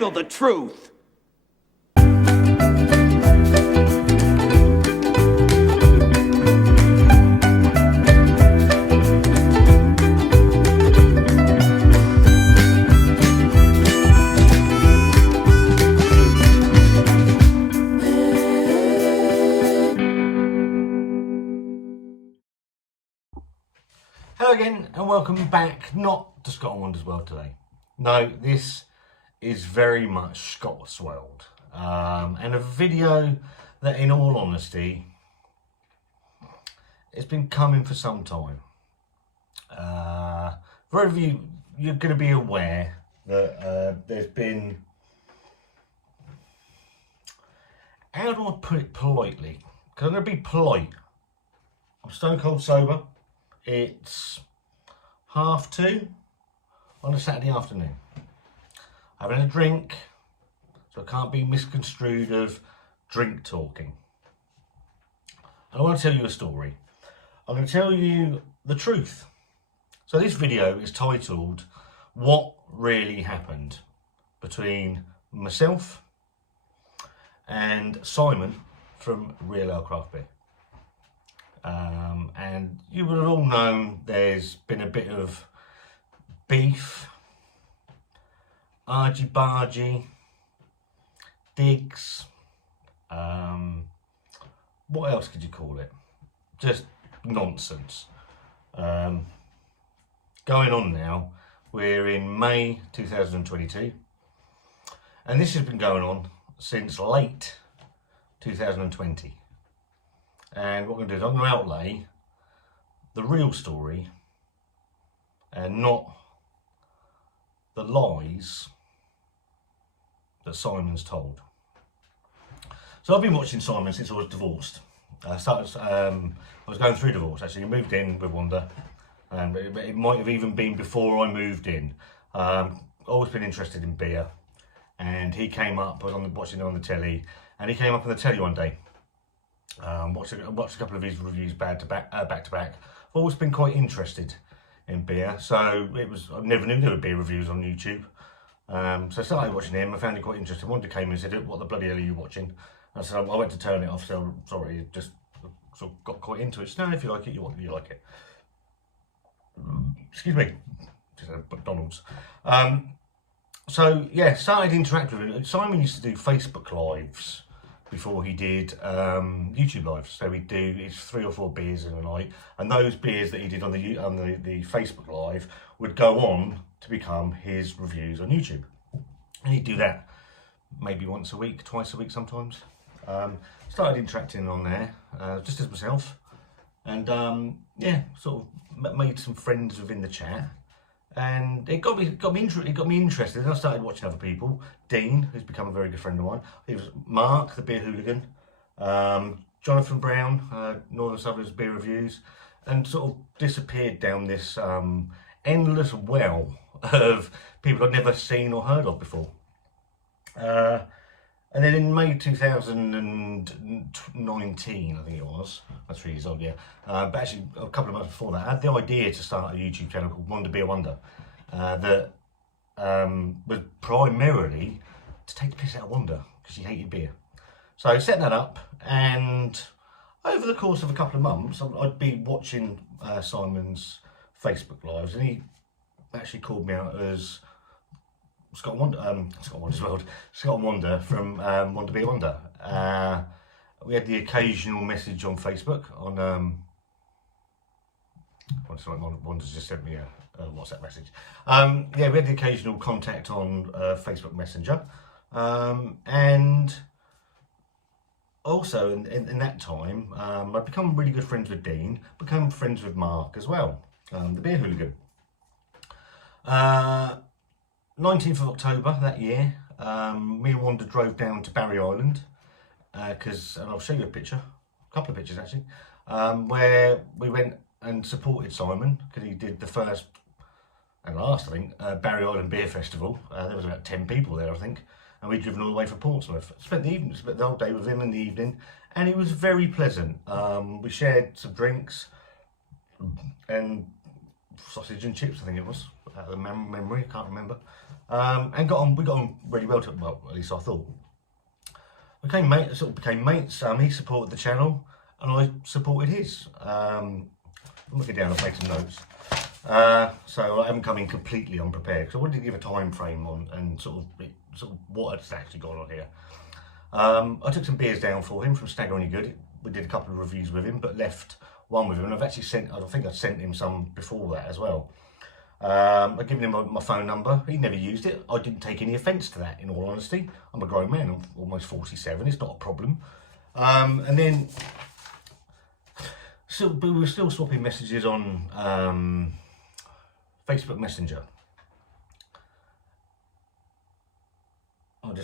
handle the truth. Hello again and welcome back, not to Scott and Wanda's World today. No, this is very much Scott's World, and a video that in all honesty, it's been coming for some time. For every of you, you're going to be aware that there's been, how do I put it politely? Because I'm going to be polite. I'm stone cold sober. It's 2:30 on a Saturday afternoon. Having a drink, so it can't be misconstrued of drink talking. I want to tell you a story. I'm going to tell you the truth. So this video is titled, What Really Happened Between Myself and Simon from Real Ale Craft Beer. And you would have all known there's been a bit of beef, argy-bargy, digs, what else could you call it? Just nonsense. Going on now, we're in May 2022, and this has been going on since late 2020. And what I'm going to do is I'm going to outlay the real story and not the lies that Simon's told. So I've been watching Simon since I was divorced. I was going through divorce actually. I moved in with Wanda, and it might have even been before I moved in. Always been interested in beer, and he came up. I was watching it on the telly, and he came up on the telly one day. Watched a couple of his reviews back to back. I've always been quite interested in beer, so I never knew there were beer reviews on YouTube. So I started watching him. I found it quite interesting. One day came and said, "What the bloody hell are you watching?" I said, "I went to turn it off. So sorry, just sort of got quite into it." So, "No, if you like it, you like it." Excuse me, just had McDonald's. So yeah, started interacting with him. Simon used to do Facebook lives before he did YouTube lives. So he'd do his 3 or 4 beers in a night, and those beers that he did on the Facebook live would go on to become his reviews on YouTube. And he'd do that maybe once a week, twice a week sometimes. Started interacting on there just as myself, and yeah, sort of made some friends within the chat. And it got me interested. And I started watching other people. Dean, who's become a very good friend of mine. He was Mark, the beer hooligan. Jonathan Brown, Northern Southerners beer reviews, and sort of disappeared down this endless well of people I'd never seen or heard of before. And then in May 2019, I think it was, that's 3 years old, yeah. But actually, a couple of months before that, I had the idea to start a YouTube channel called Wanda Beer Wonder, that was primarily to take the piss out of Wanda, because she hated beer. So I set that up, and over the course of a couple of months, I'd be watching Simon's Facebook lives, and he actually called me out as Scott and Wanda from Wanda Beer Wonder. We had the occasional message on Facebook on Wanda's just sent me a WhatsApp message. Yeah, we had the occasional contact on Facebook Messenger, and also in that time I'd become really good friends with Dean, become friends with Mark as well, the beer hooligan. 19th of October that year, me and Wanda drove down to Barry Island, and I'll show you a couple of pictures actually, where we went and supported Simon, because he did the first and last, I think, Barry Island Beer Festival. There was about 10 people there, I think, and we'd driven all the way from Portsmouth. Spent the whole day with him in the evening, and he was very pleasant. We shared some drinks and sausage and chips, I think it was. out of the memory, I can't remember. And we got on really well, well, at least I thought. Became mates. He supported the channel, and I supported his. I'm looking down, I've made some notes. So I haven't come in completely unprepared, because I wanted to give a time frame on and sort of what had actually gone on here. I took some beers down for him from Stagger Any Good. We did a couple of reviews with him, but left one with him, and I've actually I think I sent him some before that as well. I've given him my phone number. He never used it. I didn't take any offence to that, in all honesty. I'm a grown man, I'm almost 47, it's not a problem. And then, we were still swapping messages on Facebook Messenger. I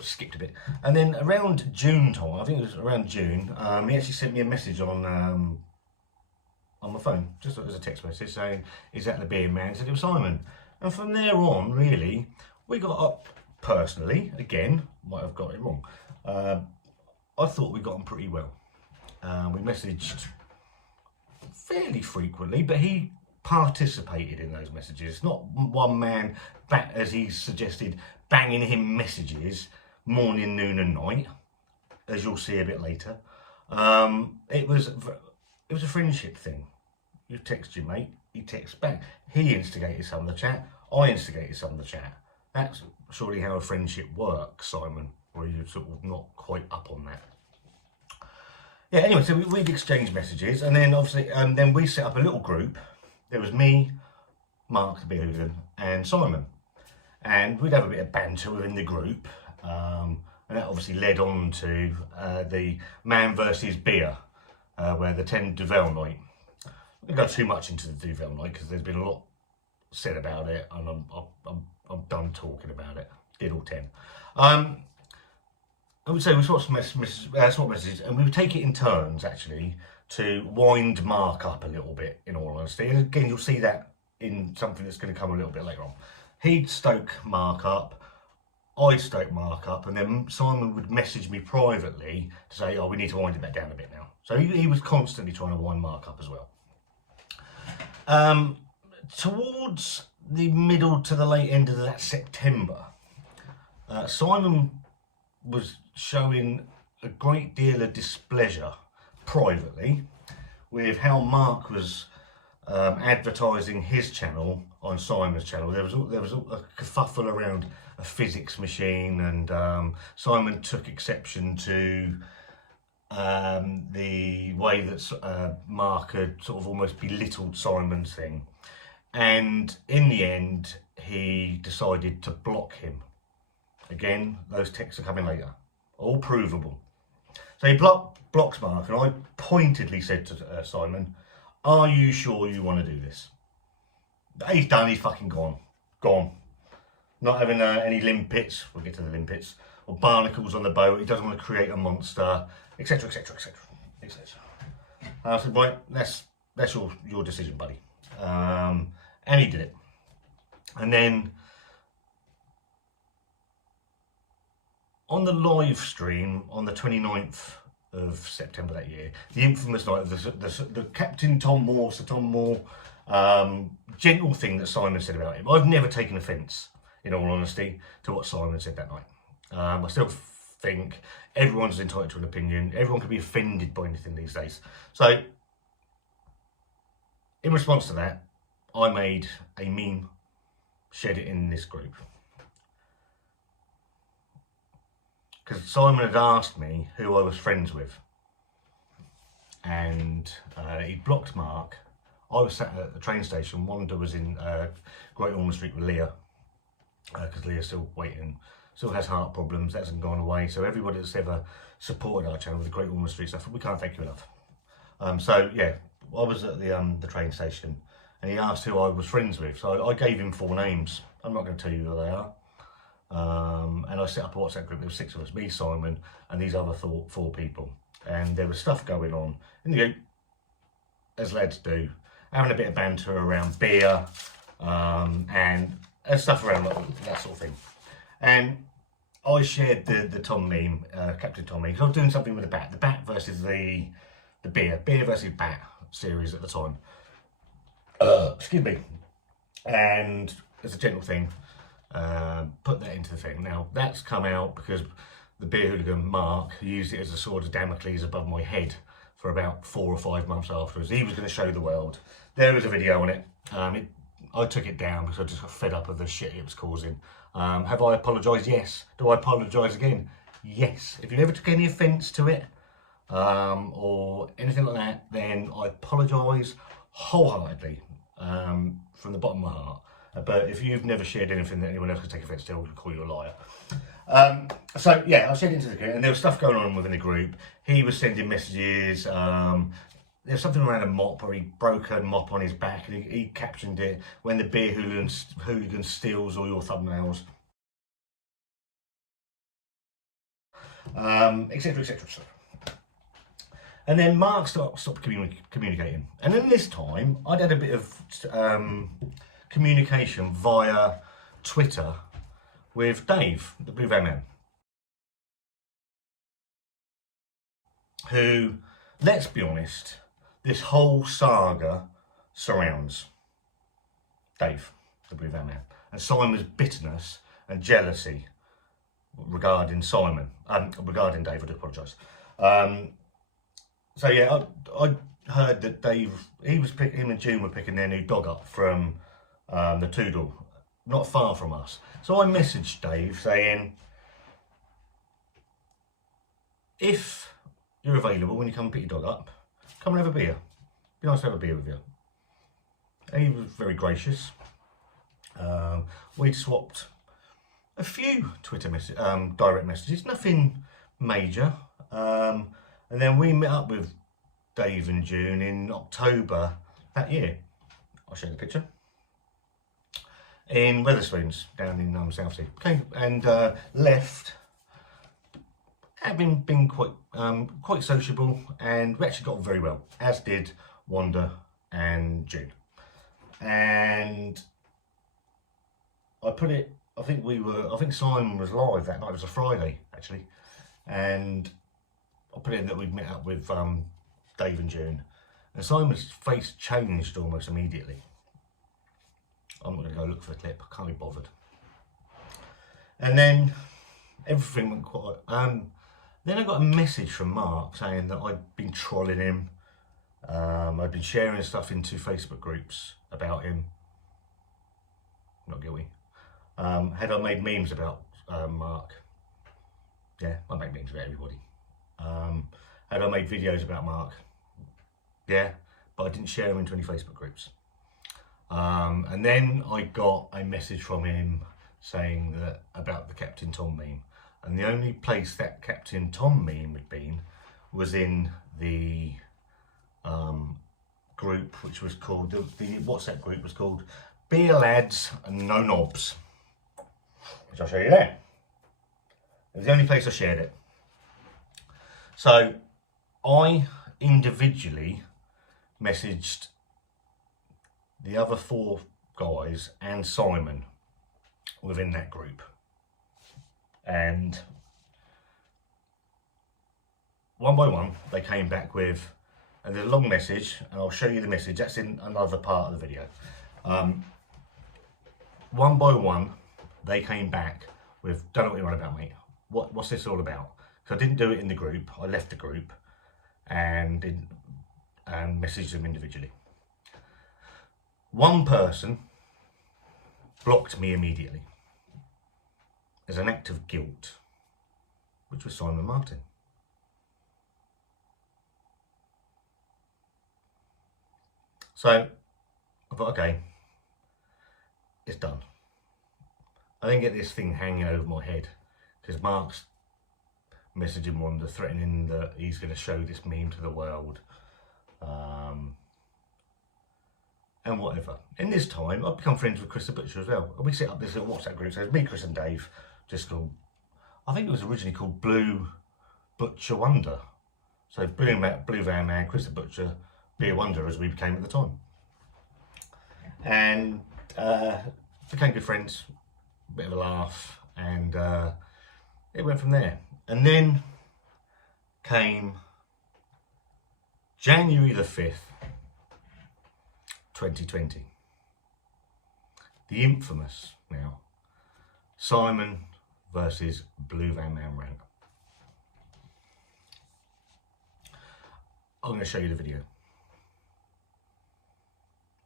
skipped a bit. And then around June time, I think it was around June, he actually sent me a message on my phone, just as a text message saying, "Is that the beer man?" He said it was Simon. And from there on, really, we got up personally. Again, might have got it wrong. I thought we got on pretty well. We messaged fairly frequently, but he participated in those messages. Not one man, as he suggested, banging him messages morning, noon and night, as you'll see a bit later. It was a friendship thing. You text your mate, he texts back. He instigated some of the chat, I instigated some of the chat. That's surely how a friendship works, Simon, or are you sort of not quite up on that? Yeah, anyway, so we'd exchanged messages, and then obviously, then we set up a little group. There was me, Mark the Beer Hooligan, and Simon. And we'd have a bit of banter within the group, and that obviously led on to the Man versus Beer, where the 10 Duvel night. I don't go too much into the Duvel night because there's been a lot said about it, and I'm done talking about it. Did all 10. I would say we swap messages, and we would take it in turns actually to wind Mark up a little bit, in all honesty. And again, you'll see that in something that's going to come a little bit later on. He'd stoke Mark up, I'd stoke Mark up, and then Simon would message me privately to say, "Oh, we need to wind it back down a bit now." So he was constantly trying to wind Mark up as well. Towards the middle to the late end of that September, Simon was showing a great deal of displeasure privately with how Mark was advertising his channel on Simon's channel. There was a kerfuffle around a physics machine, and Simon took exception to the way that Mark had sort of almost belittled Simon's thing. And in the end, he decided to block him. Again, those texts are coming later, all provable. So he blocks Mark, and I pointedly said to Simon, "Are you sure you want to do this?" He's done, he's fucking gone. Not having any limpets, we'll get to the limpets, or barnacles on the boat. He doesn't want to create a monster, etc, etc, etc, etc. I said, right, that's your decision, buddy. And he did it. And then on the live stream on the 29th of September that year, the infamous night of the Captain Tom Moore, Sir Tom Moore, gentle thing that Simon said about him. I've never taken offence, in all honesty, to what Simon said that night. I still think everyone's entitled to an opinion. Everyone can be offended by anything these days. So, in response to that, I made a meme, shared it in this group. Because Simon had asked me who I was friends with. And he blocked Mark. I was sat at the train station. Wanda was in Great Ormond Street with Leah. Because Leah's still waiting. Still has heart problems. That hasn't gone away. So everybody that's ever supported our channel with the Great Ormond Street stuff, we can't thank you enough. So yeah, I was at the train station. And he asked who I was friends with. So I gave him 4 names. I'm not going to tell you who they are. And I set up a WhatsApp group. There were 6 of us, me, Simon, and these other 4 people. And there was stuff going on in the group, as lads do, having a bit of banter around beer, and stuff around that sort of thing. And I shared the Tom meme, Captain Tom meme, because I was doing something with the bat versus the beer versus bat series at the time. Excuse me. and as a general thing, put that into the thing. Now that's come out because the beer hooligan Mark used it as a sword of Damocles above my head for about 4 or 5 months afterwards. He was going to show the world. There was a video on it. I took it down because I just got fed up of the shit it was causing. Have I apologised? Yes. Do I apologise again? Yes. If you ever took any offence to it or anything like that, then I apologise wholeheartedly from the bottom of my heart. But if you've never shared anything that anyone else could take offence to, I would call you a liar. So yeah, I shared it into the group, and there was stuff going on within the group. He was sending messages. There was something around a mop, or he broke a mop on his back, and he captioned it, "When the beer hooligan steals all your thumbnails," etc., etc. And then Mark stopped communicating, and then this time I'd had a bit of communication via Twitter with Dave, the BVM, who, let's be honest, this whole saga surrounds Dave, the BVM, and Simon's bitterness and jealousy regarding Simon, regarding Dave. I do apologise. So yeah, I heard that Dave, him and June were picking their new dog up from the Toodle, not far from us. So I messaged Dave saying, if you're available when you come and pick your dog up, come and have a beer. Be nice to have a beer with you. And he was very gracious. We'd swapped a few Twitter direct messages, nothing major. And then we met up with Dave and June in October that year. I'll show you the picture. In Wetherspoons, down in Southsea. Okay, and left, having been quite sociable, and we actually got on very well, as did Wanda and June. And I put it, I think Simon was live that night. It was a Friday actually, and I put in that we'd met up with Dave and June, and Simon's face changed almost immediately. I'm not going to go look for the clip, I can't be bothered. And then everything went quiet. Then I got a message from Mark saying that I'd been trolling him. I'd been sharing stuff into Facebook groups about him. Not guilty. Had I made memes about Mark? Yeah, I make memes about everybody. Had I made videos about Mark? Yeah, but I didn't share them into any Facebook groups. And then I got a message from him saying that about the Captain Tom meme, and the only place that Captain Tom meme had been was in the group, which was called the WhatsApp group was called Beer Lads and No Knobs, which I'll show you there. It was the only place I shared it. So I individually messaged the other 4 guys and Simon within that group, and one by one they came back with, and there's a long message, and I'll show you the message, that's in another part of the video. One by one they came back with, "Don't know what you're on about, mate. What's this all about?" Because I didn't do it in the group, I left the group and messaged them individually. One person blocked me immediately as an act of guilt, which was Simon Martin. So I thought, okay, it's done. I didn't get this thing hanging over my head because Mark's messaging Wanda, threatening that he's going to show this meme to the world, and whatever. In this time, I've become friends with Chris the Butcher as well. We set up this little WhatsApp group. So it's me, Chris, and Dave. Just called, I think it was originally called Blue Butcher Wonder. So Blue Van Man, Chris the Butcher, Beer Wonder, as we became at the time, and became good friends. Bit of a laugh, and it went from there. And then came January the 5th, 2020. the infamous now Simon versus Blue Van Man rant. I'm going to show you the video,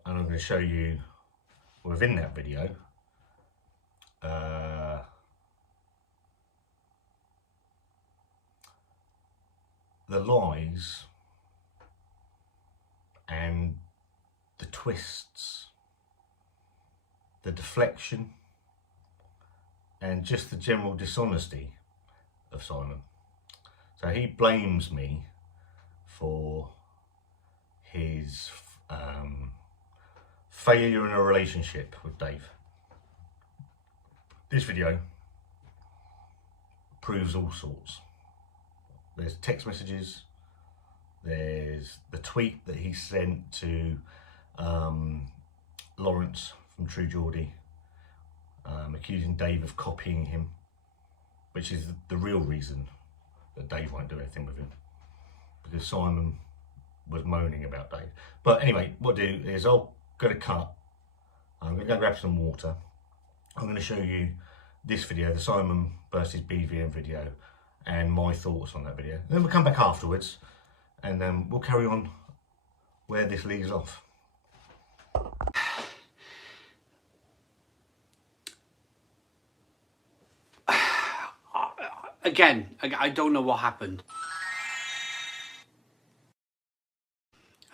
and I'm going to show you within that video the lies and the twists, the deflection, and just the general dishonesty of Simon. So he blames me for his failure in a relationship with Dave. This video proves all sorts. There's text messages, there's the tweet that he sent to Lawrence from True Geordie, accusing Dave of copying him, which is the real reason that Dave won't do anything with him, because Simon was moaning about Dave. But anyway, what I'll do is I'll go to cut, I'm going to go grab some water, I'm going to show you this video, the Simon versus BVM video, and my thoughts on that video. And then we'll come back afterwards and then we'll carry on where this leaves off. Again, I don't know what happened.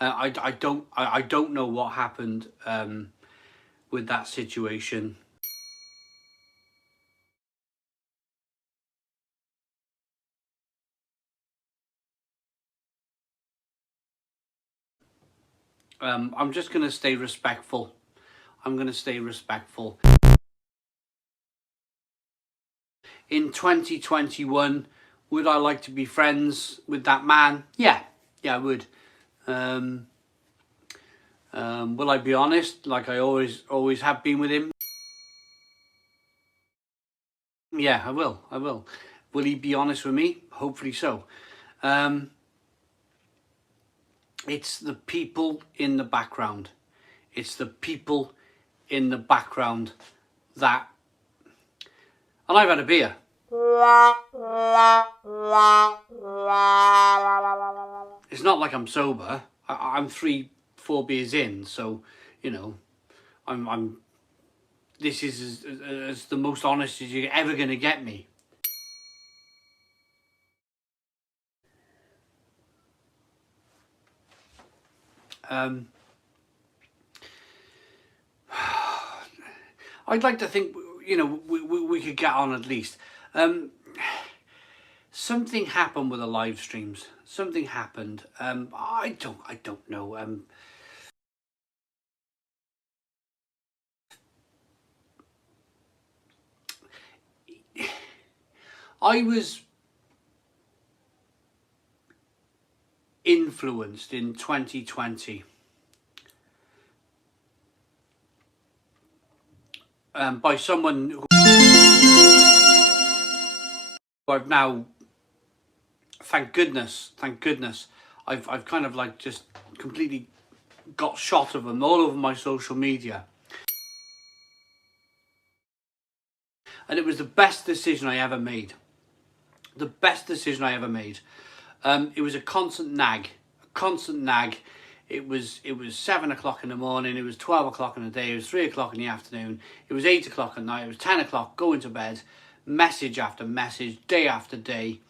I don't know what happened with that situation. I'm just going to stay respectful. I'm going to stay respectful. In 2021, would I like to be friends with that man? Yeah, I would. Will I be honest, like I always have been with him? Yeah, I will. Will he be honest with me? Hopefully so. It's the people in the background. It's the people in the background that... And I've had a beer. It's not like I'm sober. I'm 3-4 beers in, so, you know, I'm this is as the most honest as you're ever going to get me. I'd like to think, you know, we could get on at least. Something happened with the live streams. Something happened. I don't know. I was influenced in 2020 by someone who I've now, thank goodness, I've kind of like just completely got shot of them all over my social media. And it was the best decision I ever made. The best decision I ever made. It was a constant nag. It was 7 o'clock in the morning, it was 12 o'clock in the day, it was 3 o'clock in the afternoon, it was 8 o'clock at night, it was 10 o'clock, going to bed, message after message, day after day.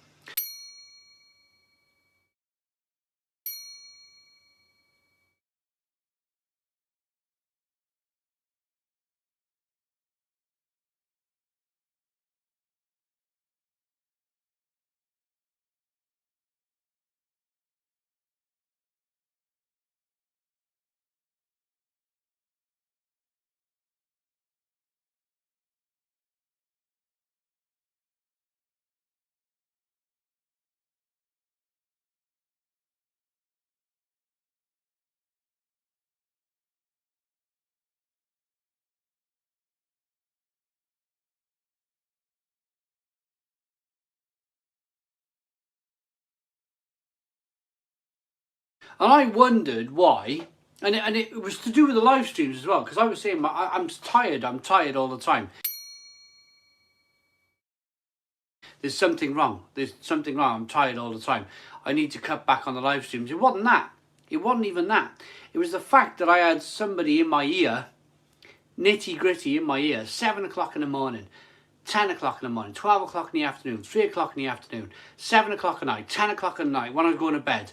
And I wondered why And it was to do with the live streams as well, because I was saying, I'm tired all the time. There's something wrong, I'm tired all the time. I need to cut back on the live streams. It wasn't that. It wasn't even that. It was the fact that I had somebody in my ear, nitty gritty in my ear, 7 o'clock in the morning, 10 o'clock in the morning, 12 o'clock in the afternoon, 3 o'clock in the afternoon, 7 o'clock at night, 10 o'clock at night, when I was going to bed.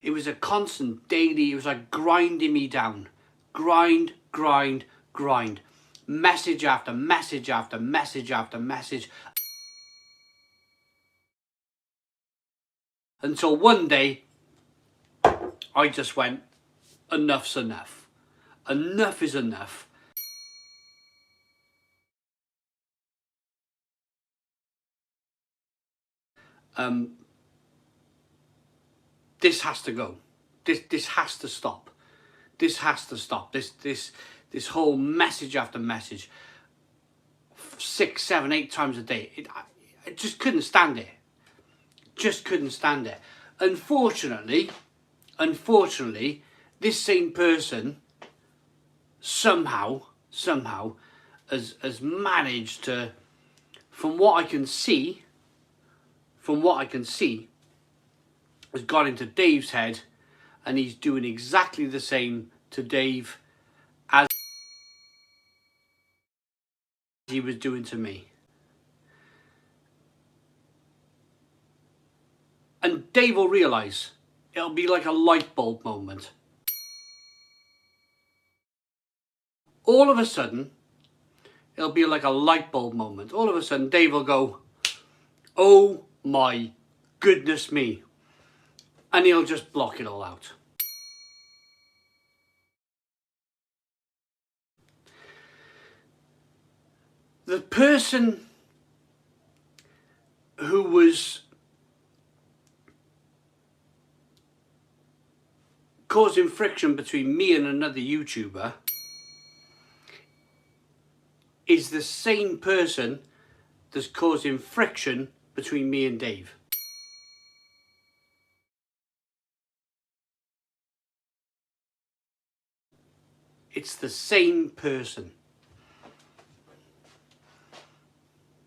It was a constant daily, it was like grinding me down. Grind, grind, grind. Message after message after message after message. Until one day, I just went, enough's enough. Enough is enough. This has to go. This has to stop. This has to stop. This whole message after message, 6, 7, 8 times a day. I just couldn't stand it. Just couldn't stand it. Unfortunately, this same person somehow has managed to, from what I can see, has got into Dave's head, and he's doing exactly the same to Dave as he was doing to me. And Dave will realise, it'll be like a light bulb moment. All of a sudden, it'll be like a light bulb moment. All of a sudden, Dave will go, oh my goodness me. And he'll just block it all out. The person who was causing friction between me and another YouTuber is the same person that's causing friction between me and Dave. It's the same person.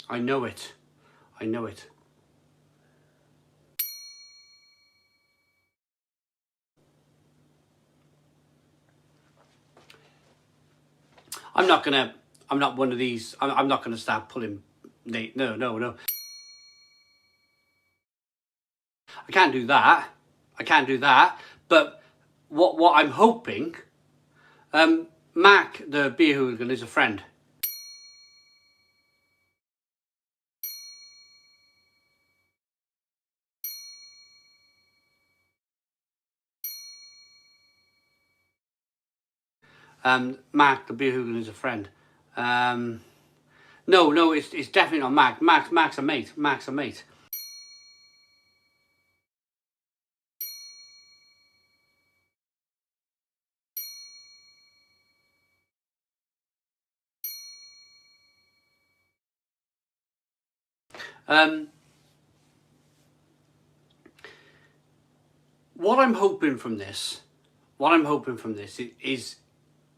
I know it. I know it. I'm not one of these, I'm not gonna start pulling, no. I can't do that. But what I'm hoping, Mac, the beer hooligan, is a friend. Mac, the beer hooligan, is a friend. No, it's definitely not Mac. Mac's a mate. Mac's a mate. What I'm hoping from this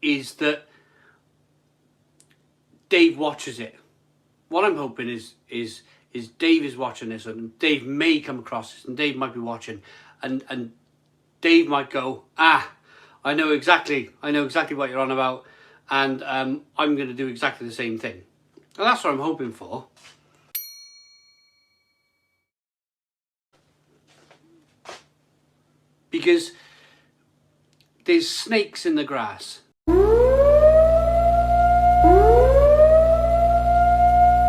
is that Dave watches it. What I'm hoping is Dave is watching this, and Dave may come across this, and Dave might be watching, and Dave might go, I know exactly what you're on about, and I'm going to do exactly the same thing. And that's what I'm hoping for. Because there's snakes in the grass.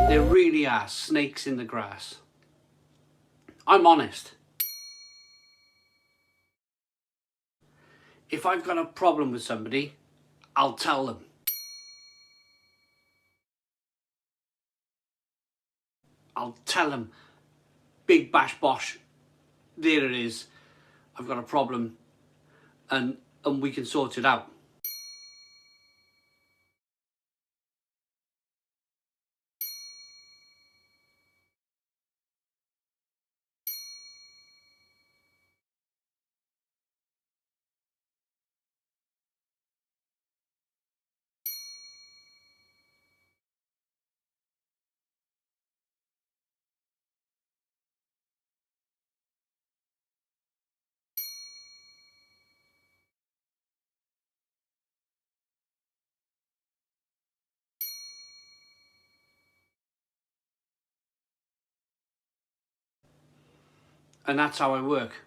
There really are snakes in the grass. I'm honest. If I've got a problem with somebody, I'll tell them. I'll tell them, big bash bosh, there it is, I've got a problem, and we can sort it out. and that's how I work.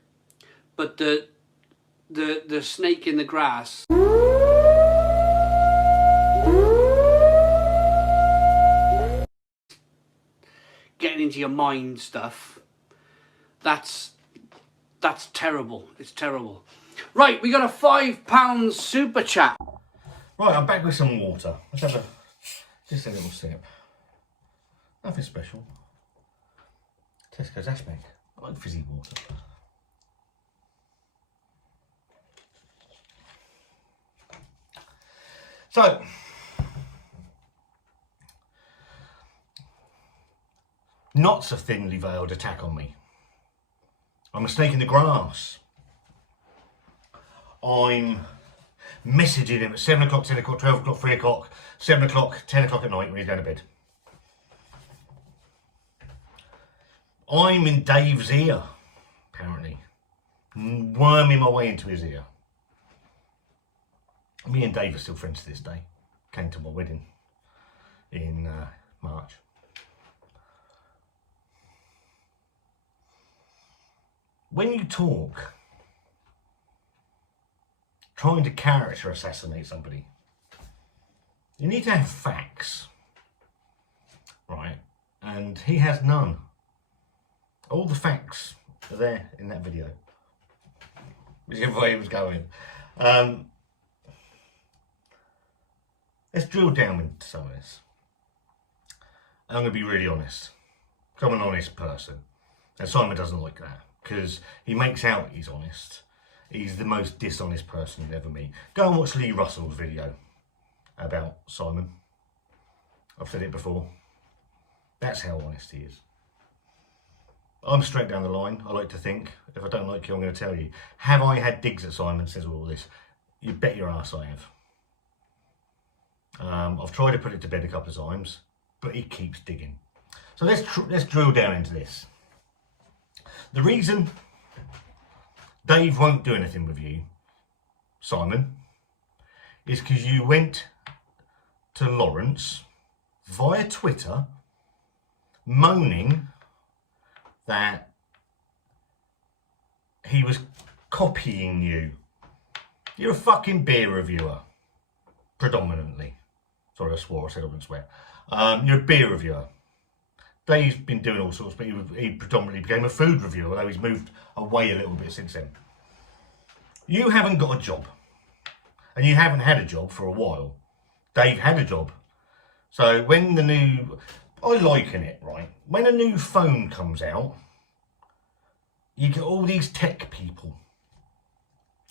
But the snake in the grass, getting into your mind stuff, that's terrible. It's terrible. Right, we got a £5 super chat. Right, I'm back with some water. Let's have just a little sip. Nothing special. Tesco's Aspect. I like fizzy water. So, not so thinly veiled attack on me. I'm a snake in the grass. I'm messaging him at 7 o'clock, 10 o'clock, 12 o'clock, 3 o'clock, 7 o'clock, 10 o'clock at night when he's going to bed. I'm in Dave's ear, apparently. Worming my way into his ear. Me and Dave are still friends to this day. Came to my wedding in March. When you talk, trying to character assassinate somebody, you need to have facts, right? And he has none. All the facts are there in that video, whichever way he was going. Let's drill down into some of this. I'm going to be really honest. I'm an honest person. And Simon doesn't like that because he makes out he's honest. He's the most dishonest person you'll ever meet. Go and watch Lee Russell's video about Simon. I've said it before. That's how honest he is. I'm straight down the line, I like to think. If I don't like you, I'm going to tell you. Have I had digs at Simon since all this? You bet your ass I have. I've tried to put it to bed a couple of times, but he keeps digging. So let's drill down into this. The reason Dave won't do anything with you, Simon, is because you went to Lawrence via Twitter moaning that he was copying you. You're a fucking beer reviewer, predominantly. Sorry, I swore, I said I wouldn't swear. You're a beer reviewer. Dave's been doing all sorts, but he predominantly became a food reviewer, although he's moved away a little bit since then. You haven't got a job, and you haven't had a job for a while. Dave had a job. So when the new, I liken it, right? When a new phone comes out, you get all these tech people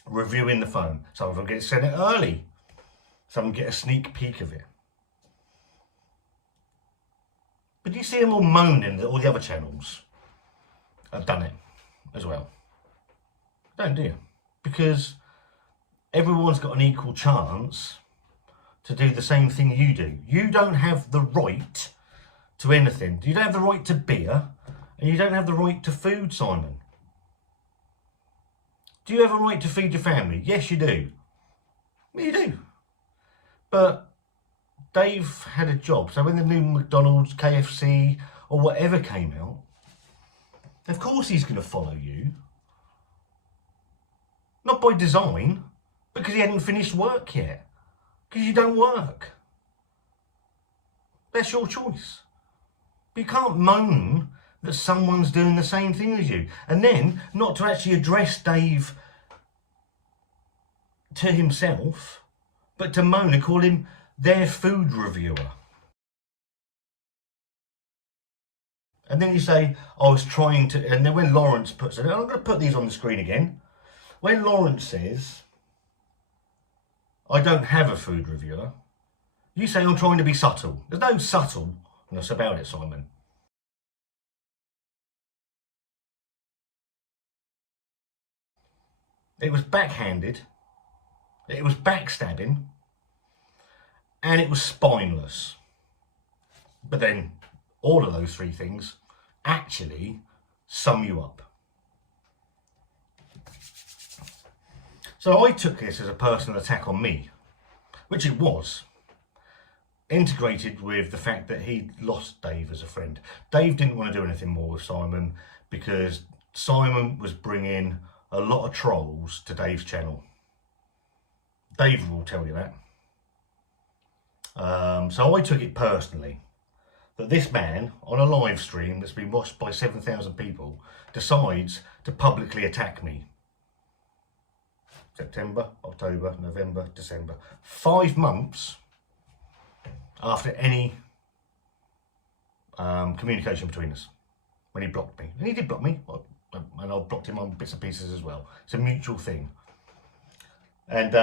reviewing the phone. Some of them get sent it early. Some get a sneak peek of it. But you see them all moaning that all the other channels have done it as well. Don't, do you? Because everyone's got an equal chance to do the same thing you do. You don't have the right to anything. You don't have the right to beer, and you don't have the right to food, Simon. Do you have a right to feed your family? Yes, you do. Well, you do. But Dave had a job, so when the new McDonald's, KFC, or whatever came out, of course he's going to follow you. Not by design, because he hadn't finished work yet. Because you don't work. That's your choice. But you can't moan that someone's doing the same thing as you. And then, not to actually address Dave to himself, but to moan and call him their food reviewer. And then you say, I was trying to, and then when Lawrence puts it, I'm going to put these on the screen again. When Lawrence says, I don't have a food reviewer, you say I'm trying to be subtle. There's no subtleness about it, Simon. It was backhanded, it was backstabbing, and it was spineless. But then all of those three things actually sum you up. So I took this as a personal attack on me, which it was, integrated with the fact that he lost Dave as a friend. Dave didn't want to do anything more with Simon because Simon was bringing a lot of trolls to Dave's channel. Dave will tell you that. So I took it personally that this man on a live stream that's been watched by 7,000 people decides to publicly attack me. September, October, November, December. 5 months after any communication between us, when he blocked me. And he did block me, and I blocked him on bits and pieces as well. It's a mutual thing. And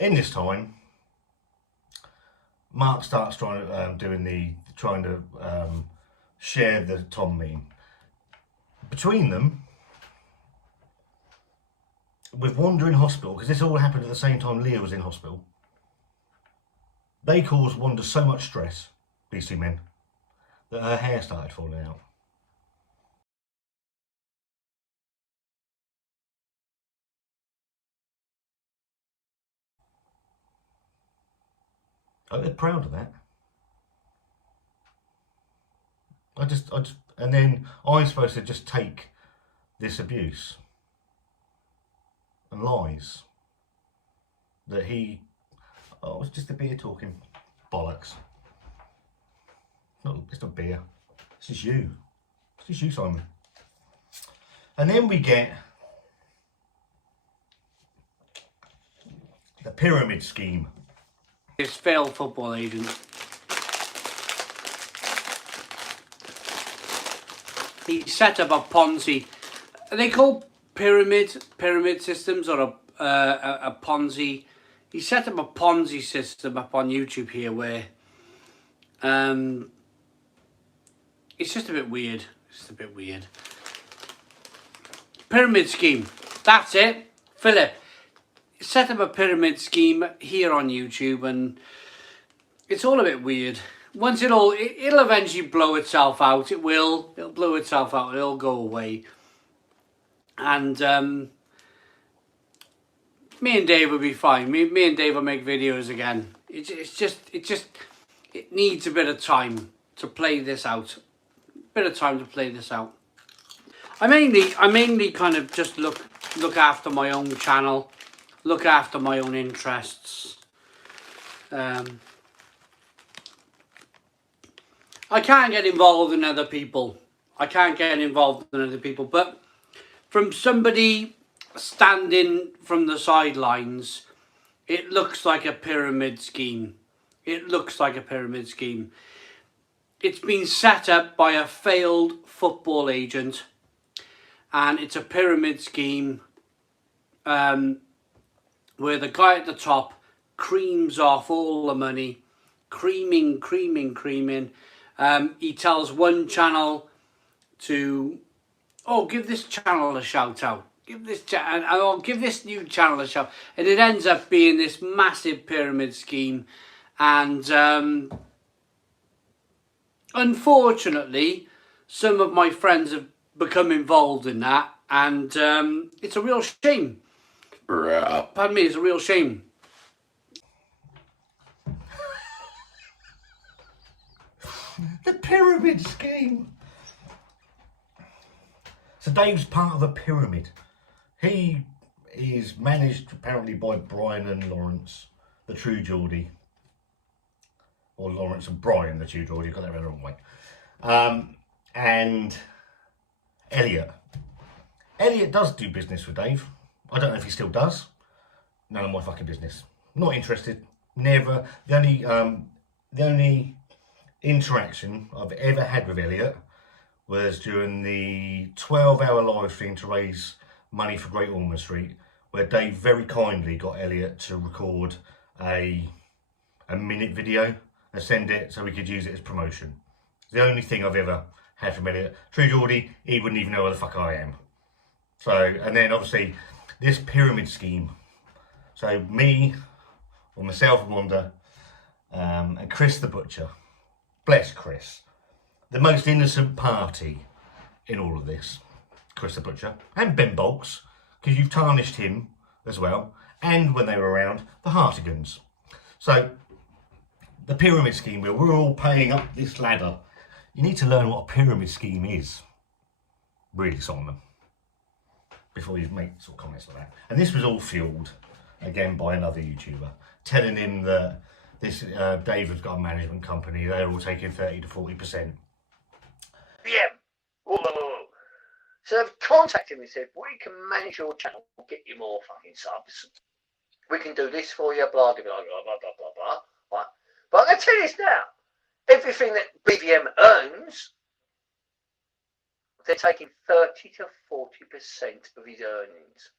in this time, Mark starts trying to share the Tom meme. Between them, with Wanda in hospital, because this all happened at the same time Leah was in hospital, they caused Wanda so much stress, these two men, that her hair started falling out. I'm proud of that. And then I'm supposed to just take this abuse and lies that he, oh, it's just a beer talking bollocks. It's not beer. It's just you. It's just you, Simon. And then we get the pyramid scheme. This failed football agent. He set up a Ponzi. Are they called pyramid systems, or a Ponzi? He set up a Ponzi system up on YouTube here where it's just a bit weird. It's just a bit weird. Pyramid scheme. That's it. Philip set up a pyramid scheme here on YouTube, and it's all a bit weird. Once it'll eventually blow itself out. It'll blow itself out. It'll go away. And me and Dave will be fine. Me and Dave will make videos again. It needs a bit of time to play this out. I mainly kind of just look after my own channel, look after my own interests. I can't get involved in other people. But from somebody standing from the sidelines, it looks like a pyramid scheme. It's been set up by a failed football agent, and it's a pyramid scheme where the guy at the top creams off all the money, creaming. He tells one channel to, give this channel a shout out. Give this new channel a shout. And it ends up being this massive pyramid scheme. And unfortunately, some of my friends have become involved in that. And it's a real shame. Pardon me, it's a real shame. The pyramid scheme. So Dave's part of a pyramid. He is managed apparently by Brian and Lawrence, the True Geordie. Or Lawrence and Brian, the True Geordie. Got that the wrong way. And Elliot. Elliot does do business with Dave. I don't know if he still does. None of my fucking business. Not interested. Never. The only interaction I've ever had with Elliot was during the 12-hour live stream to raise money for Great Ormond Street, where Dave very kindly got Elliot to record a minute video and send it so we could use it as promotion. It's the only thing I've ever had from Elliot. True Geordie, he wouldn't even know where the fuck I am. So, and then obviously this pyramid scheme. So me, or myself and Wanda, and Chris the Butcher. Bless Chris. The most innocent party in all of this. Chris the Butcher. And Ben Bolks, because you've tarnished him as well. And when they were around, the Hartigans. So, the pyramid scheme, where we're all paying up this ladder. You need to learn what a pyramid scheme is. really sold them before you make sort of comments like that. And this was all fueled again by another YouTuber telling him that this Dave has got a management company, they're all taking 30 to 40%. Yeah. Whoa. So they've contacted me and said, we can manage your channel, get you more fucking subs. We can do this for you, blah, blah, blah, blah, blah, blah, blah. Right? But I'm going to tell you this now. Everything that BVM earns, they're taking 30 to 40% of his earnings.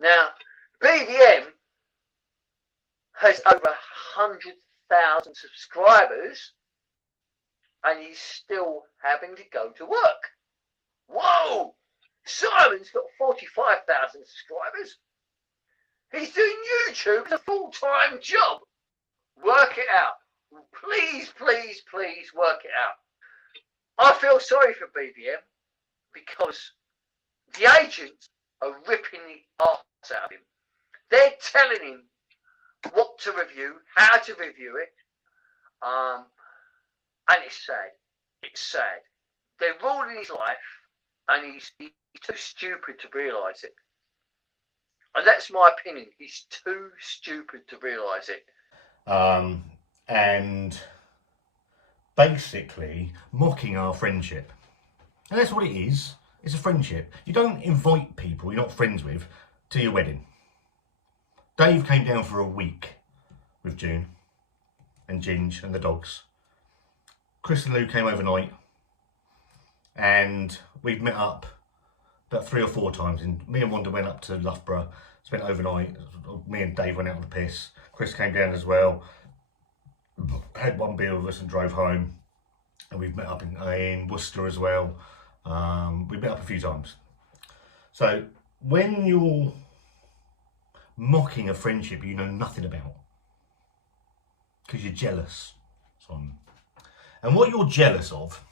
Now, BVM has over 100,000 subscribers and he's still having to go to work. Whoa! Simon's got 45,000 subscribers. He's doing YouTube as a full-time job. Work it out. Please, please, please work it out. I feel sorry for BVM because the agents are ripping the arse out of him. They're telling him what to review, how to review it, and it's sad. It's sad. They're ruling his life, and he's too stupid to realise it. And that's my opinion. He's too stupid to realise it. And basically mocking our friendship. And that's what it is. It's a friendship. You don't invite people you're not friends with to your wedding. Dave came down for a week with June and Ginge and the dogs. Chris and Lou came overnight, and we've met up about 3 or 4 times. And me and Wanda went up to Loughborough, spent overnight. Me and Dave went out on the piss. Chris came down as well, had 1 beer with us and drove home. And we've met up in Worcester as well. We've met up a few times. So when you're mocking a friendship you know nothing about, because you're jealous, and what you're jealous of,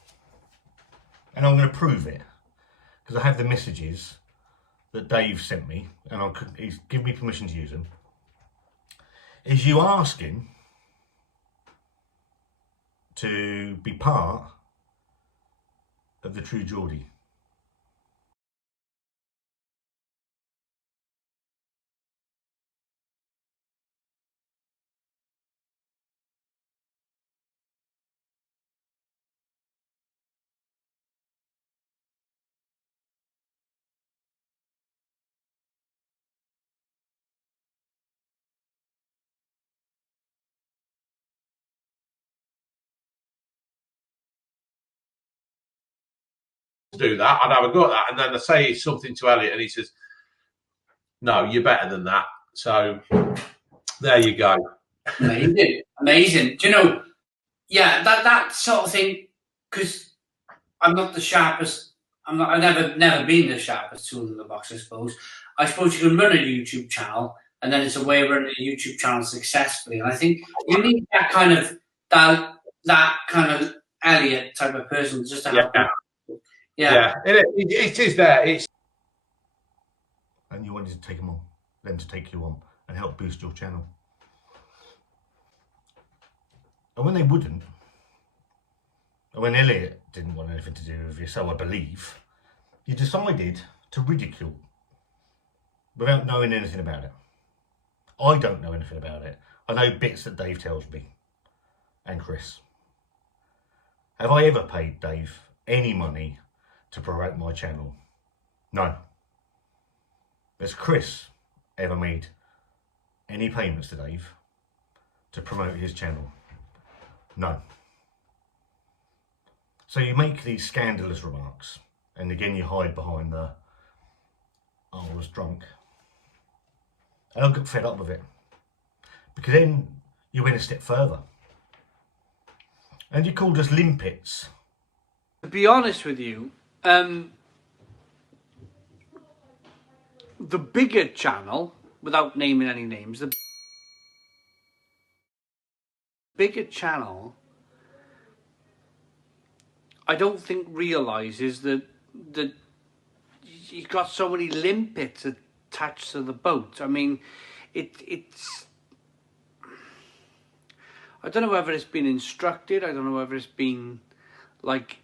and I'm going to prove it because I have the messages that Dave sent me, and he's given me permission to use them, is you asking to be part of the True Geordie. Do that, I'd have a go at that. And then I say something to Elliot and he says, no, you're better than that. So there you go. Amazing. Amazing. Do you know, yeah, that sort of thing, because I'm not the sharpest, I've never been the sharpest tool in the box, I suppose. I suppose you can run a YouTube channel and then it's a way of running a YouTube channel successfully. And I think you need that kind of Elliot type of person just to have Yeah, it is there. And you wanted to take them to take you on and help boost your channel. And when they wouldn't, and when Elliot didn't want anything to do with you, so I believe, you decided to ridicule without knowing anything about it. I don't know anything about it. I know bits that Dave tells me, and Chris. Have I ever paid Dave any money to promote my channel? No. Has Chris ever made any payments to Dave to promote his channel? No. So you make these scandalous remarks, and again you hide behind the, oh, I was drunk. And I got fed up with it, because then you went a step further and you called us Limpets. To be honest with you, the bigger channel, without naming any names, the bigger channel, I don't think realises that you've got so many limpets attached to the boat. I mean, it's I don't know whether it's been instructed, I don't know whether it's been like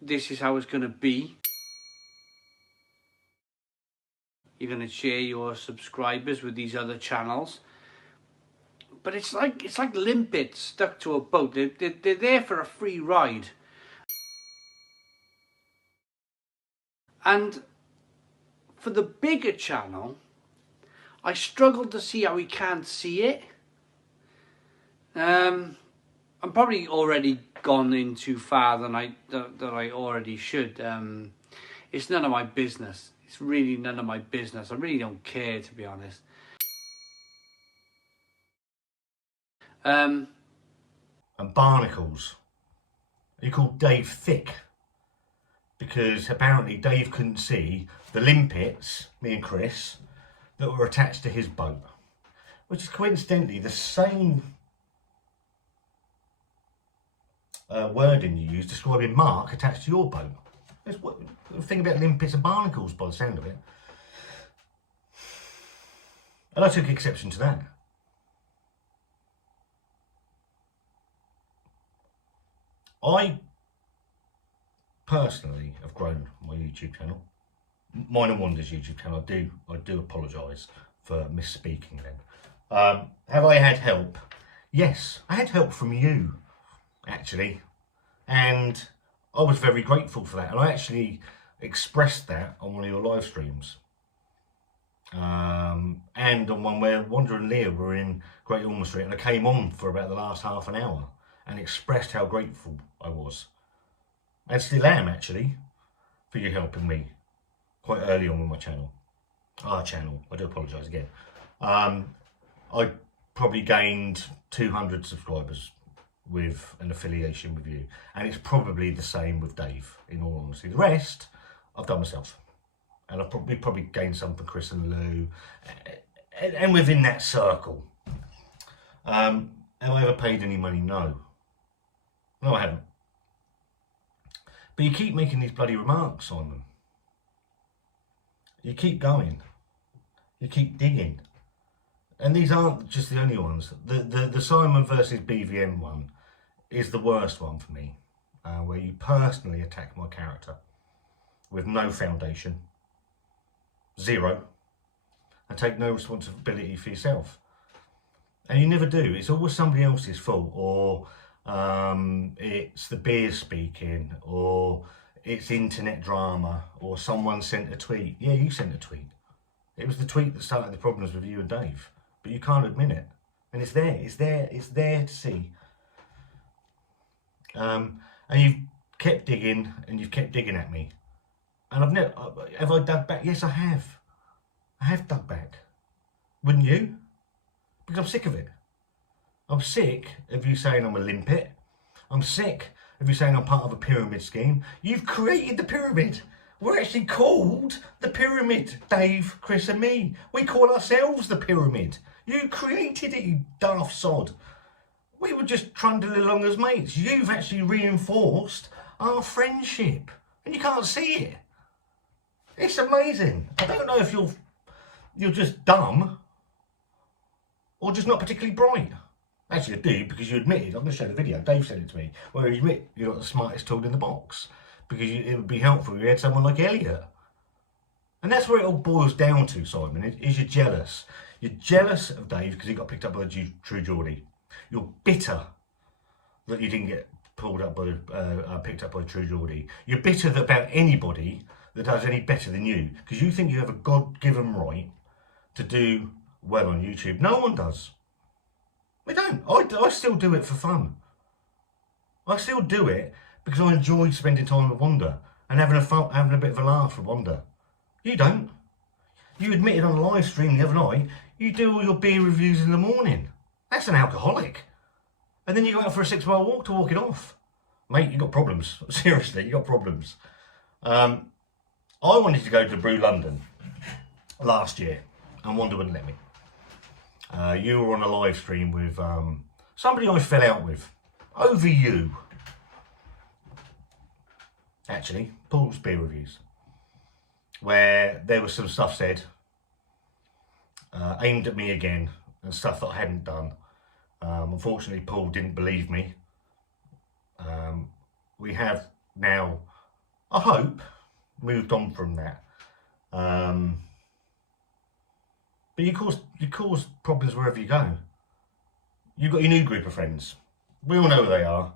this is how it's going to be. You're going to share your subscribers with these other channels. But it's like Limpets stuck to a boat. They're there for a free ride. And for the bigger channel, I struggle to see how he can't see it. I'm probably already gone in too far than I already should. It's none of my business. It's really none of my business. I really don't care, to be honest. And barnacles. He called Dave thick because apparently Dave couldn't see the limpets, me and Chris, that were attached to his boat, which is coincidentally the same wording you use describing Mark attached to your boat. There's what the thing about limpets and barnacles, by the sound of it. And I took exception to that. I personally have grown my YouTube channel. Mine and Wanda's YouTube channel. I do apologise for misspeaking then. Have I had help? Yes, I had help from you, actually. And I was very grateful for that. And I actually expressed that on one of your live streams. And on one where Wanda and Leah were in Great Ormond Street, and I came on for about the last half an hour and expressed how grateful I was. And still am, actually, for you helping me quite early on with my channel. Our channel, I do apologise again. I probably gained 200 subscribers with an affiliation with you. And it's probably the same with Dave, in all honesty. The rest, I've done myself. And I've probably gained some from Chris and Lou. And within that circle. Have I ever paid any money? No. No, I haven't. But you keep making these bloody remarks, Simon. You keep going. You keep digging. And these aren't just the only ones. The Simon versus BVM one is the worst one for me. Where you personally attack my character with no foundation. Zero. And take no responsibility for yourself. And you never do. It's always somebody else's fault. Or it's the beer speaking, or it's internet drama, or someone sent a tweet. Yeah, you sent a tweet. It was the tweet that started the problems with you and Dave, but you can't admit it. And it's there to see. And you've kept digging, and you've kept digging at me. And have I dug back? Yes, I have. I have dug back. Wouldn't you? Because I'm sick of it. I'm sick of you saying I'm a limpet. I'm sick of you saying I'm part of a pyramid scheme. You've created the pyramid. We're actually called the pyramid, Dave, Chris and me. We call ourselves the pyramid. You created it, you daft sod. We were just trundling along as mates. You've actually reinforced our friendship. And you can't see it. It's amazing. I don't know if you're just dumb or just not particularly bright. Actually, I do, because you admitted, I'm going to show the video, Dave sent it to me, where you admit you're not the smartest tool in the box. Because it would be helpful if you had someone like Elliot. And that's where it all boils down to, Simon, is you're jealous. You're jealous of Dave because he got picked up by the True Geordie. You're bitter that you didn't get picked up by True Geordie. You're bitter about anybody that does any better than you, because you think you have a God-given right to do well on YouTube. No one does. We don't. I still do it for fun. I still do it because I enjoy spending time with Wanda and having a bit of a laugh with Wanda. You don't. You admitted on a live stream the other night you do all your beer reviews in the morning. That's an alcoholic. And then you go out for a 6-mile walk to walk it off. Mate, you got problems. Seriously, you got problems. I wanted to go to Brew London last year and Wanda wouldn't let me. You were on a live stream with somebody I fell out with over you. Actually, Paul's beer reviews, where there was some stuff said aimed at me again and stuff that I hadn't done. Unfortunately, Paul didn't believe me. We have now I hope, moved on from that. But you cause problems wherever you go. You've got your new group of friends. We all know who they are.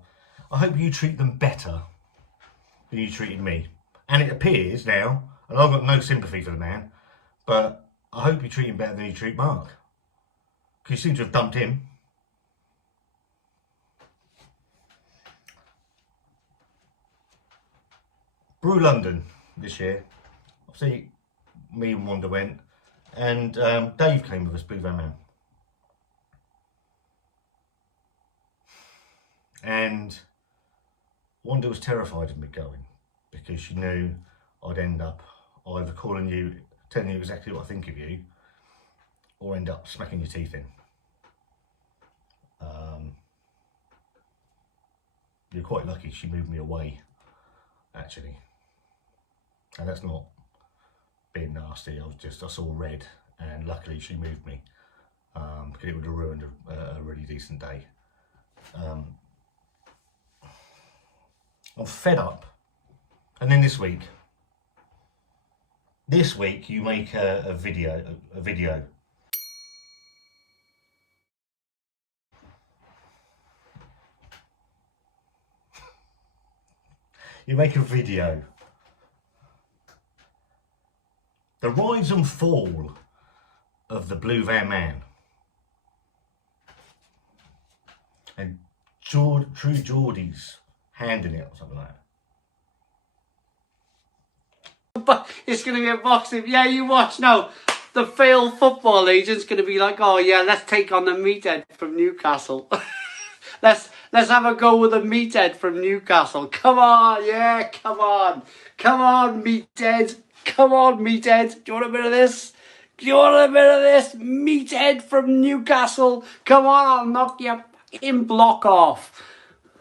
I hope you treat them better than you treated me. And it appears now, and I've got no sympathy for the man, but I hope you treat him better than you treat Mark. Because you seem to have dumped him. Brew London this year. Obviously, me and Wanda went, and Dave came with us, BVM. And Wanda was terrified of me going because she knew I'd end up either calling you, telling you exactly what I think of you, or end up smacking your teeth in. You're quite lucky she moved me away, actually. And that's not being nasty, I saw red, and luckily she moved me, because it would have ruined a really decent day. I'm fed up. And then this week you make a video. You make a video. The rise and fall of the Blue Van Man. And True Geordie's hand in it or something like that. But it's going to be a boxing. Yeah, you watch now. The failed football agent's going to be like, oh yeah, let's take on the meathead from Newcastle. let's have a go with the meathead from Newcastle. Come on, yeah, come on, meathead. Come on, meathead. Do you want a bit of this? Meathead from Newcastle. Come on, I'll knock your fucking block off.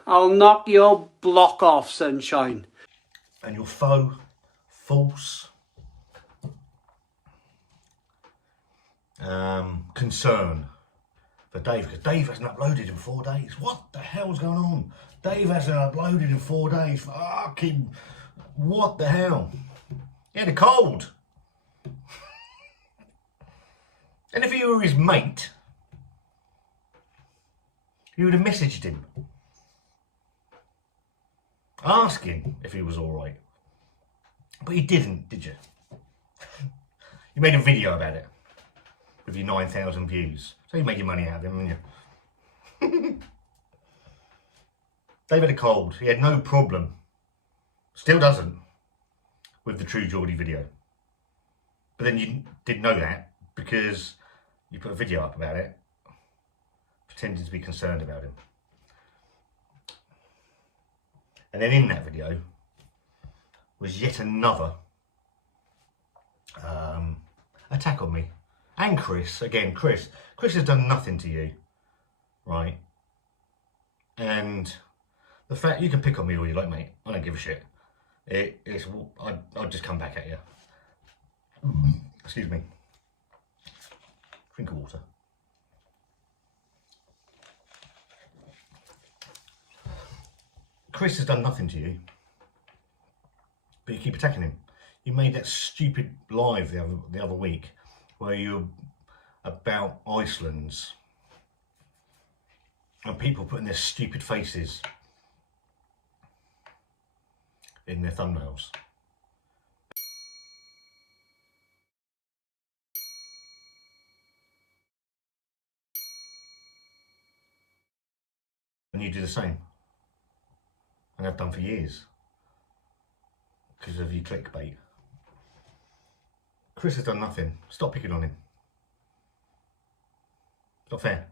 I'll knock your block off, sunshine. And your false concern for Dave, because Dave hasn't uploaded in 4 days. What the hell's going on? Dave hasn't uploaded in 4 days. Fucking, what the hell? He had a cold. And if you were his mate, you would have messaged him, asking if he was alright. But you didn't, did you? You made a video about it with your 9,000 views. So you made your money out of him, didn't you? Dave had a cold. He had no problem, still doesn't, with the True Geordie video. But then you didn't know that because you put a video up about it, pretending to be concerned about him. And then in that video was yet another attack on me. And Chris, again, Chris has done nothing to you, right? And the fact, you can pick on me all you like, mate. I don't give a shit. I'll just come back at you. Excuse me. Drink of water. Chris has done nothing to you, but you keep attacking him. You made that stupid live the other week where you about Iceland's and people putting their stupid faces in their thumbnails. And you do the same. And I've done for years because of your clickbait. Chris has done nothing. Stop picking on him. It's not fair.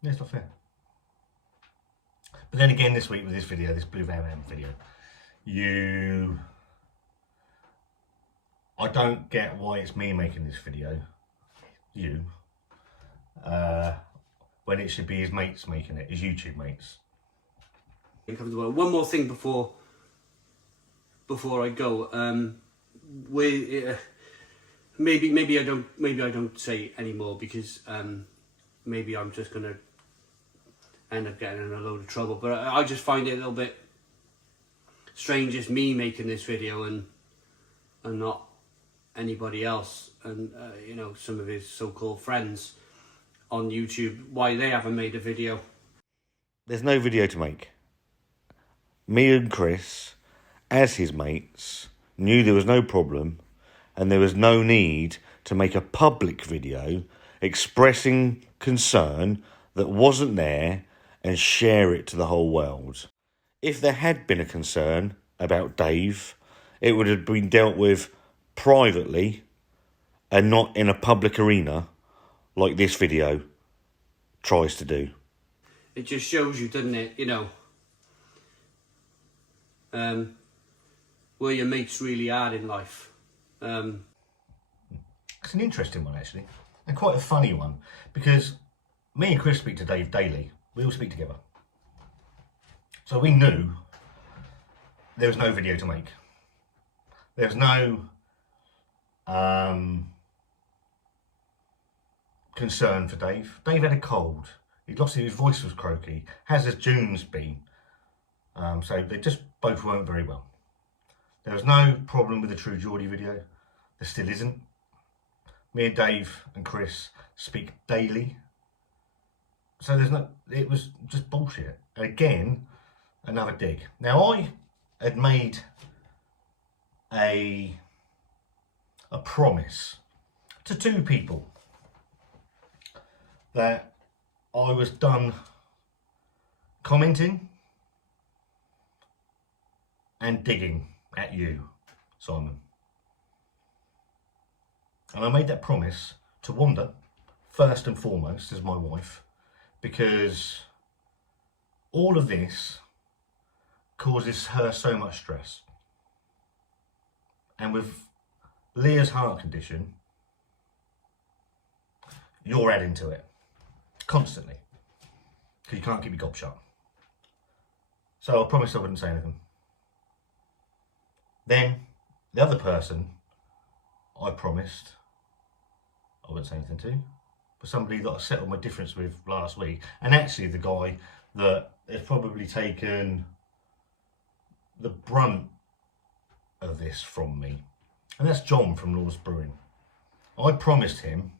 Yeah, it's not fair. But then again this week with this video, this Blue Van Man video, I don't get why it's me making this video, when it should be his mates making it, his YouTube mates. One more thing before I go. Maybe I don't say any more because maybe I'm just gonna end up getting in a load of trouble. But I just find it a little bit strange, it's me making this video and not anybody else, and you know, some of his so-called friends on YouTube, why they haven't made a video. There's no video to make. Me and Chris, as his mates, knew there was no problem and there was no need to make a public video expressing concern that wasn't there and share it to the whole world. If there had been a concern about Dave, it would have been dealt with privately and not in a public arena like this video tries to do. It just shows you, doesn't it, you know, where your mates really are in life. It's an interesting one, actually, and quite a funny one, because me and Chris speak to Dave daily. We all speak together. So we knew there was no video to make. There was no concern for Dave. Dave had a cold. He'd lost his voice, was croaky, as has June's been. So they just both weren't very well. There was no problem with the True Geordie video. There still isn't. Me and Dave and Chris speak daily. So there's no, it was just bullshit. And again, another dig. Now I had made a promise to two people that I was done commenting and digging at you, Simon. And I made that promise to Wanda, first and foremost, as my wife, because all of this causes her so much stress. And with Leah's heart condition, you're adding to it constantly, because you can't keep your gob shut. So I promised I wouldn't say anything. Then the other person I promised I wouldn't say anything to, but somebody that I settled my difference with last week, and actually the guy that has probably taken the brunt of this from me, and that's John from Law's Brewing. I promised him,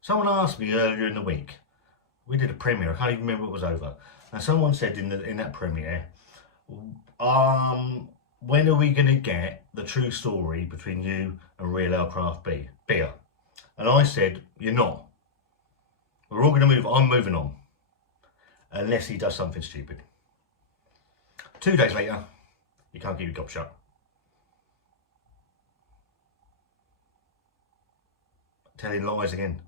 someone asked me earlier in the week, we did a premiere, I can't even remember what was over, and someone said in that premiere, when are we going to get the true story between you and Real Ale Craft Beer? And I said, you're not. We're all going to move, I'm moving on. Unless he does something stupid. 2 days later, you can't keep your gob shut. Telling lies again.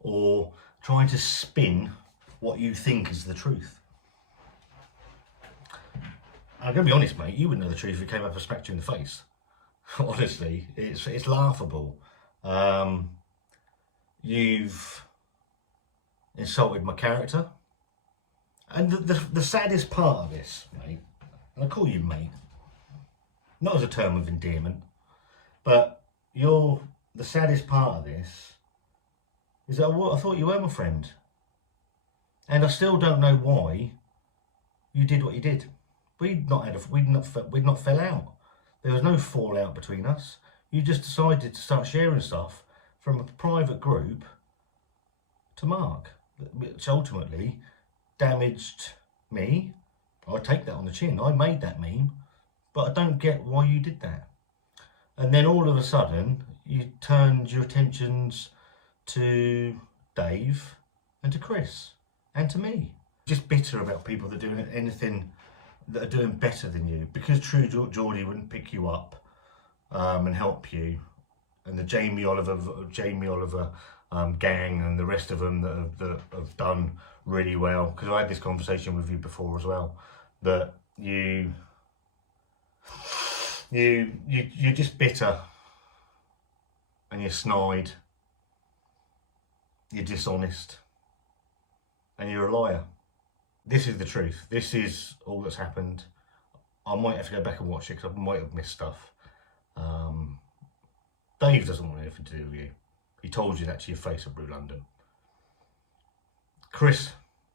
Or trying to spin what you think is the truth. I'm going to be honest, mate, you wouldn't know the truth if it came up and smacked you in the face. Honestly, it's laughable. You've insulted my character. And the saddest part of this, mate, and I call you mate, not as a term of endearment, but the saddest part of this is that I thought you were my friend. And I still don't know why you did what you did. We'd not fell out. There was no fallout between us. You just decided to start sharing stuff from a private group to Mark, which ultimately damaged me. I take that on the chin. I made that meme, but I don't get why you did that. And then all of a sudden, you turned your attentions to Dave and to Chris and to me. Just bitter about people that are doing anything that are doing better than you, because True Geordie wouldn't pick you up and help you, and the Jamie Oliver gang and the rest of them that have done really well. Because I had this conversation with you before as well, that you're just bitter and you're snide, you're dishonest, and you're a liar. This is the truth. This is all that's happened. I might have to go back and watch it because I might have missed stuff. Dave doesn't want anything to do with you. He told you that to your face at Brew London. Chris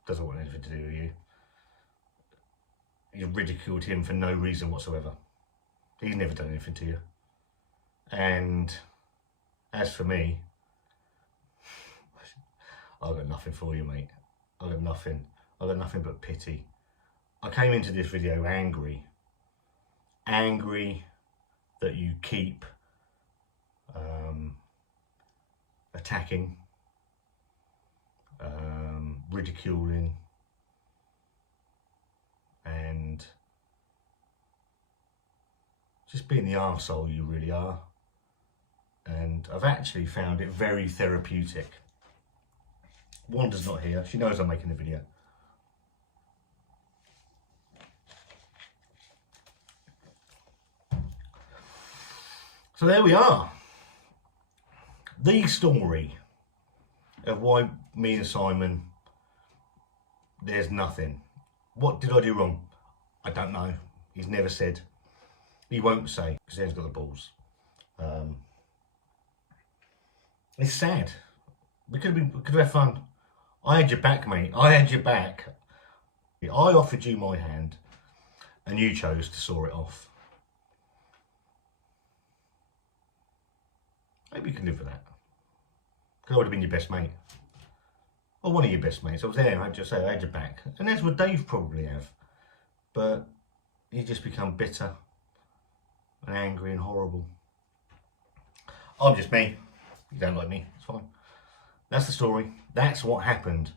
doesn't want anything to do with you. You ridiculed him for no reason whatsoever. He's never done anything to you. And as for me, I've got nothing for you, mate. I've got nothing. I've got nothing but pity. I came into this video angry. Angry that you keep attacking, ridiculing, and just being the arsehole you really are. And I've actually found it very therapeutic. Wanda's not here. She knows I'm making a video. So there we are. The story of why me and Simon, there's nothing. What did I do wrong? I don't know. He's never said. He won't say because he hasn't got the balls. It's sad. We could have had fun. I had your back, mate. I had your back. I offered you my hand and you chose to saw it off. Maybe you can live with that. Because I would have been your best mate. Or one of your best mates. I was there, I'd just say, I had your back. And that's what Dave probably have. But you just become bitter and angry and horrible. I'm just me. You don't like me, it's fine. That's the story. That's what happened,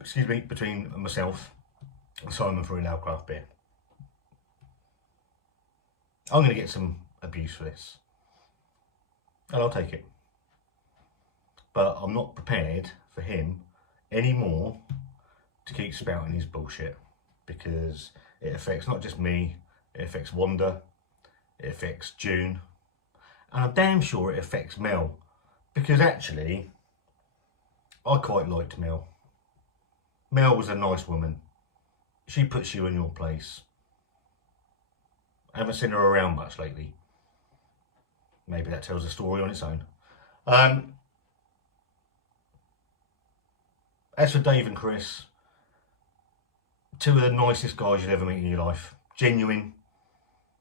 excuse me, between myself and Simon for an craft beer. I'm going to get some abuse for this. And I'll take it. But I'm not prepared for him anymore to keep spouting his bullshit, because it affects not just me, it affects Wanda, it affects June, and I'm damn sure it affects Mel, because actually I quite liked Mel. Mel was a nice woman. She puts you in your place. I haven't seen her around much lately. Maybe that tells a story on its own. As for Dave and Chris, two of the nicest guys you'll ever meet in your life. Genuine,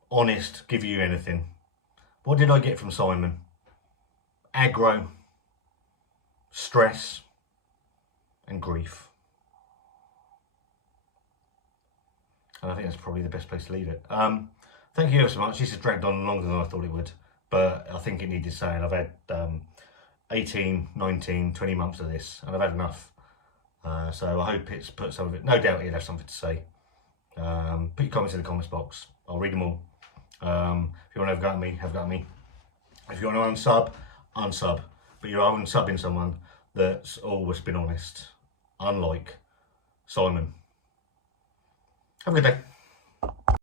honest, give you anything. What did I get from Simon? Aggro, stress, and grief. And I think that's probably the best place to leave it. Thank you ever so much. This has dragged on longer than I thought it would, but I think it needed saying. I've had 18, 19, 20 months of this, and I've had enough. So I hope it's put some of it. No doubt he'll have something to say. Put your comments in the comments box. I'll read them all. If you want to have a go at me, have a go at me. If you want to unsub, unsub. But you're unsubbing someone that's always been honest, unlike Simon. Have a good day.